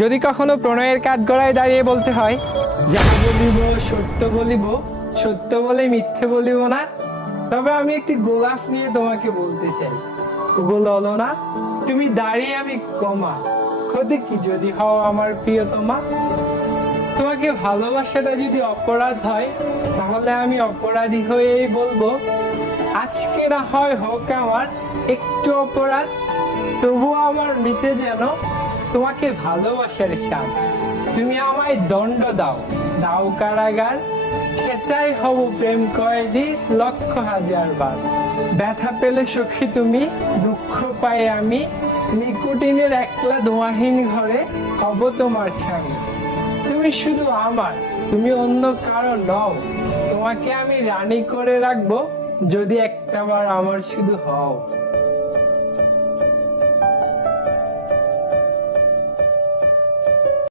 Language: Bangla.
যদি কখনো প্রণয়ের কাঠগড়ায় দাঁড়িয়ে বলতে হয়, যাহা বলিব সত্য বলিব, সত্য বলে মিথ্যে বলিব না, তবে আমি একটি গোলাপ নিয়ে তোমাকে বলতে চাই, বলো না তুমি দাঁড়িয়ে আমি কমা, ক্ষতি কি যদি হও আমার প্রিয়তমা। তোমাকে ভালোবাসাটা যদি অপরাধ হয়, তাহলে আমি অপরাধী হয়েই বলবো, আজকে না হয় হোক আমার একটু অপরাধ, তবুও আমার মিটে যেন তোমাকে ভালোবাসার স্বাদ। তুমি আমায় দণ্ড দাও, দাও কারাগার, সেটাই হব প্রেম কয়েদি লক্ষ হাজার বার। ব্যথা পেলে সখী তুমি, দুঃখ পাই আমি, নিকোটিনের একলা ধোঁয়াহীন ঘরে হব তোমার স্বামী। তুমি শুধু আমার, তুমি অন্য কারো নও, তোমাকে আমি রানী করে রাখবো, যদি একটাবার আমার শুধু হও।